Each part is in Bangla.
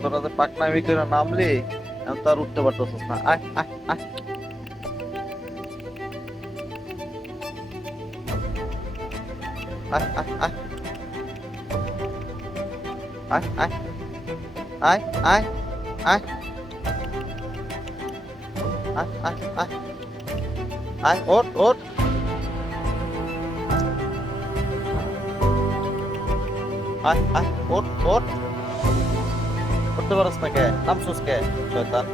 তোরা যে পাকনামি করে নামলি, এখন তো আর উঠতে পারতেছিস না। আয় আয় আয় আয় আয় আয় আয় আয় আয় আয় আয় আয় আয় আয় আয় ওঠ ওঠ। আয় আয় ওঠ ওঠ। উঠতে পারস না কে? নামছস কে শয়তান?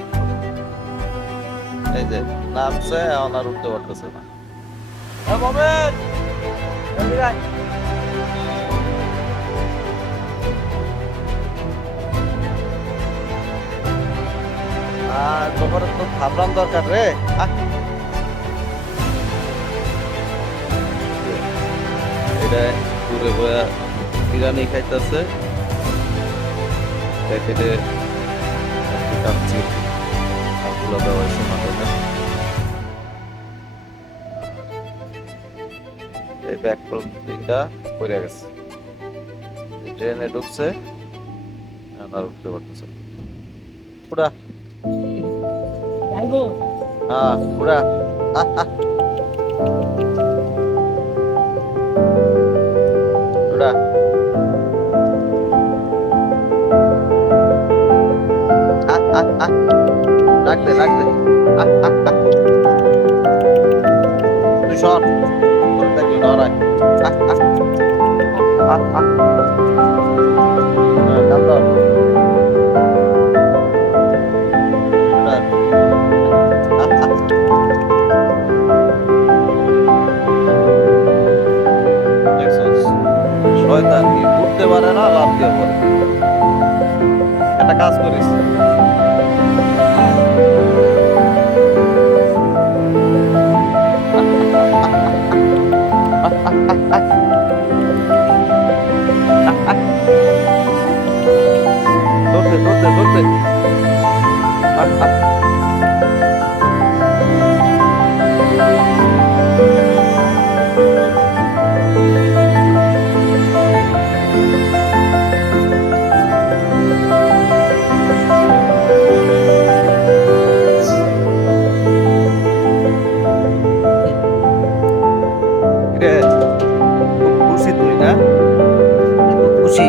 এই যে নামছে, এখন আর উঠতে পারতেছে না। মোমেন, এদিকে আয়। আর তোমার তো থামরান দরকার রে। আয়। এটা দূরে বয়া বিরিয়ানি খাইতেছে, প্যাকেটে কাচ্চি সবগুলো দেওয়া হয়েছে মাথায়। এই ব্যাগ দিকটা পড়ে গেছে, ট্রেনে ঢুকছে, আর উঠতে পারতেছে। উড়া, হ্যাঁ উড়া। উড়া। রাখতে রাখতে তুই সর, তোর দেখলি নড়াই। কাম ধর। দেখছস, শয়তান কি উঠতে পারে না, লাফ দিয়ে পড়ে। একটা কাজ করিস, ধরতে ধরতে ধরতে। রে, খুব খুশি তুই না? খুব খুশি।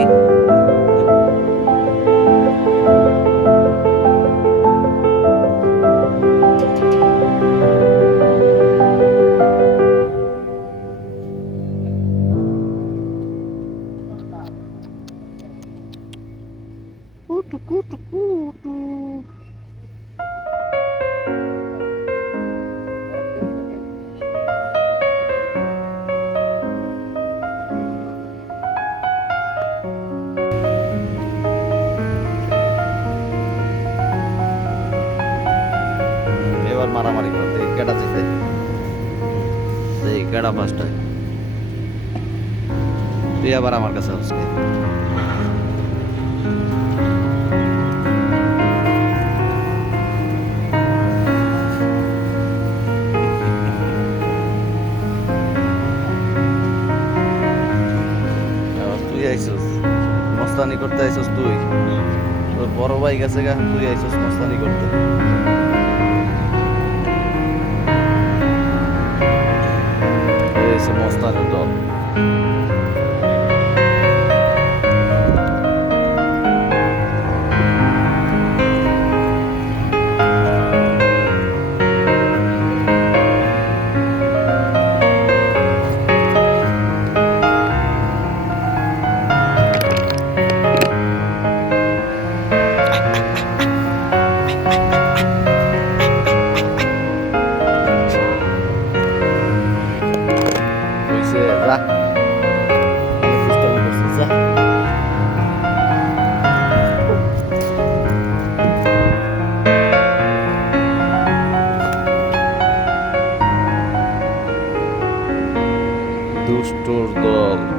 কুটু কুটু কুটু। এবার মারামারি করতে কেডা যেতে, এই কেডা ফার্স্ট। তুই আবার আমার কাছে আসবে। তুই আইসস মস্তানি করতে, আইসস তুই। তোর বড় ভাই গেছে গা, তুই আইসস মস্তানি করতে। মস্তানের দল। যা, দুষ্টুর দল।